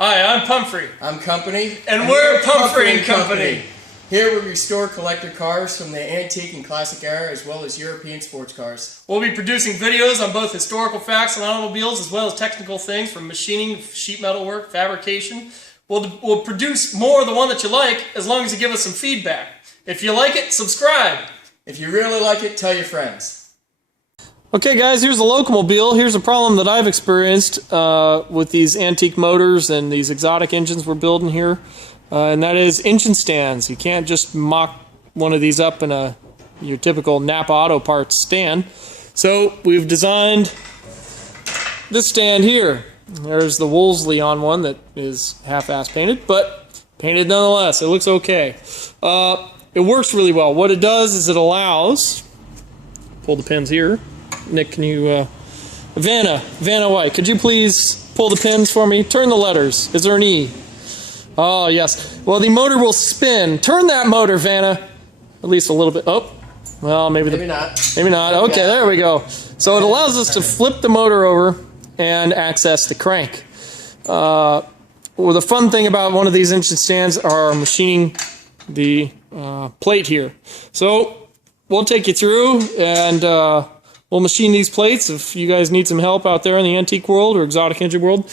Hi, I'm Pumphrey. I'm Company. And we're Pumphrey and Company. Here we restore collector cars from the antique and classic era as well as European sports cars. We'll be producing videos on both historical facts on automobiles as well as technical things from machining, sheet metal work, fabrication. We'll produce more of the one that you like as long as you give us some feedback. If you like it, subscribe. If you really like it, tell your friends. Okay guys, here's a locomobile. Here's a problem that I've experienced with these antique motors and these exotic engines we're building here. And that is engine stands. You can't just mock one of these up in your typical Napa Auto Parts stand. So we've designed this stand here. There's the Wolseley on one that is half-ass painted, but painted nonetheless. It looks okay. It works really well. What it does is it allows, pull the pins here. Nick, can you, Vanna White, could you please pull the pins for me? Turn the letters. Is there an E? Oh, yes. Well, the motor will spin. Turn that motor, Vanna. At least a little bit. Oh, well, maybe not. Maybe not. Okay, there we go. So it allows us to flip the motor over and access the crank. Well, the fun thing about one of these engine stands are machining the plate here. So we'll take you through and we'll machine these plates. If you guys need some help out there in the antique world or exotic engine world,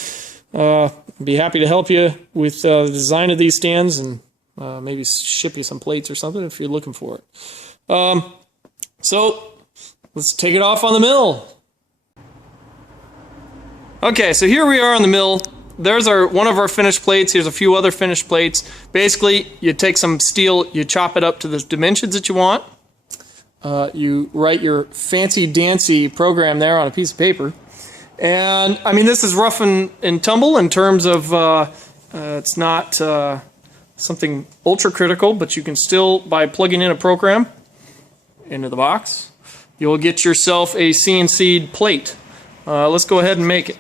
be happy to help you with the design of these stands and maybe ship you some plates or something if you're looking for it. So let's take it off on the mill. Okay, so here we are on the mill. There's one of our finished plates. Here's a few other finished plates. Basically, you take some steel, you chop it up to the dimensions that you want. You write your fancy-dancy program there on a piece of paper. And, I mean, this is rough and tumble in terms of it's not something ultra-critical, but you can still, by plugging in a program into the box, you'll get yourself a CNC'd plate. Let's go ahead and make it.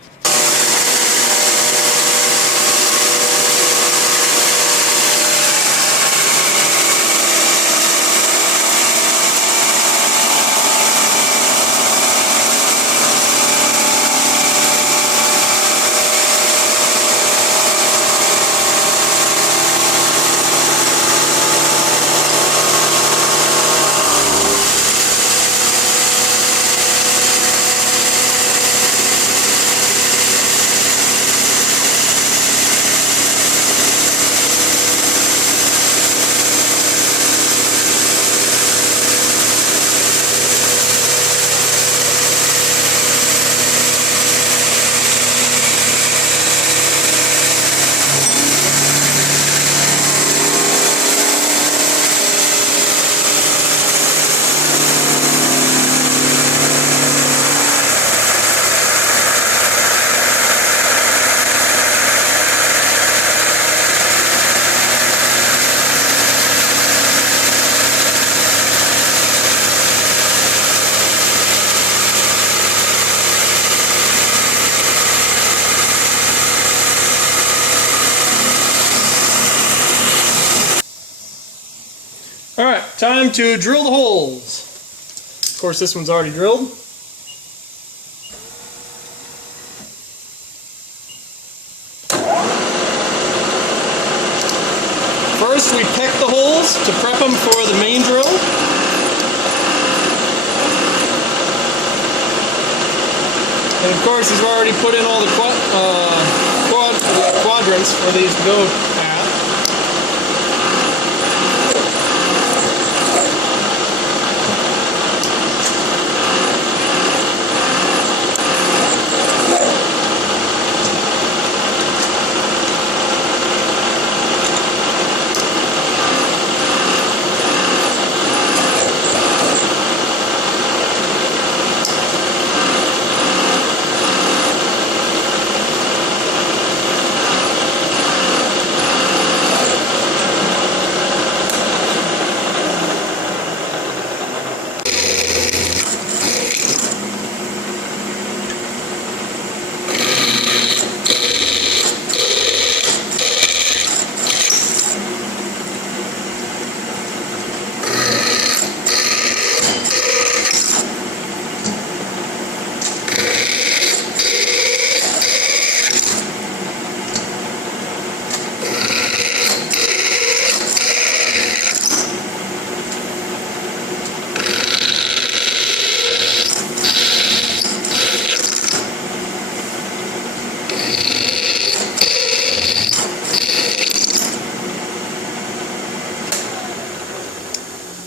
Alright, time to drill the holes. Of course, this one's already drilled. First, we peck the holes to prep them for the main drill. And of course, he's already put in all the quadrants for these to go at.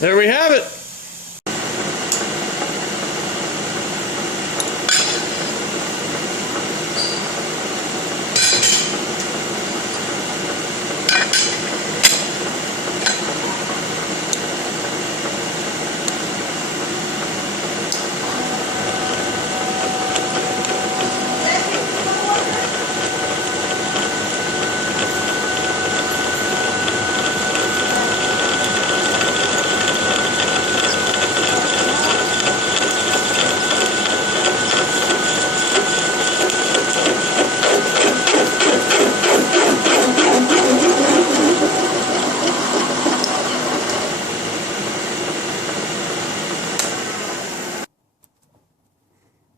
There we have it.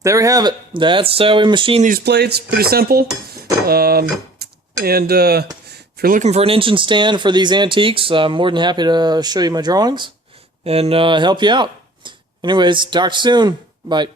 There we have it. That's how we machine these plates. Pretty simple. If you're looking for an engine stand for these antiques, I'm more than happy to show you my drawings and help you out. Anyways, talk soon. Bye.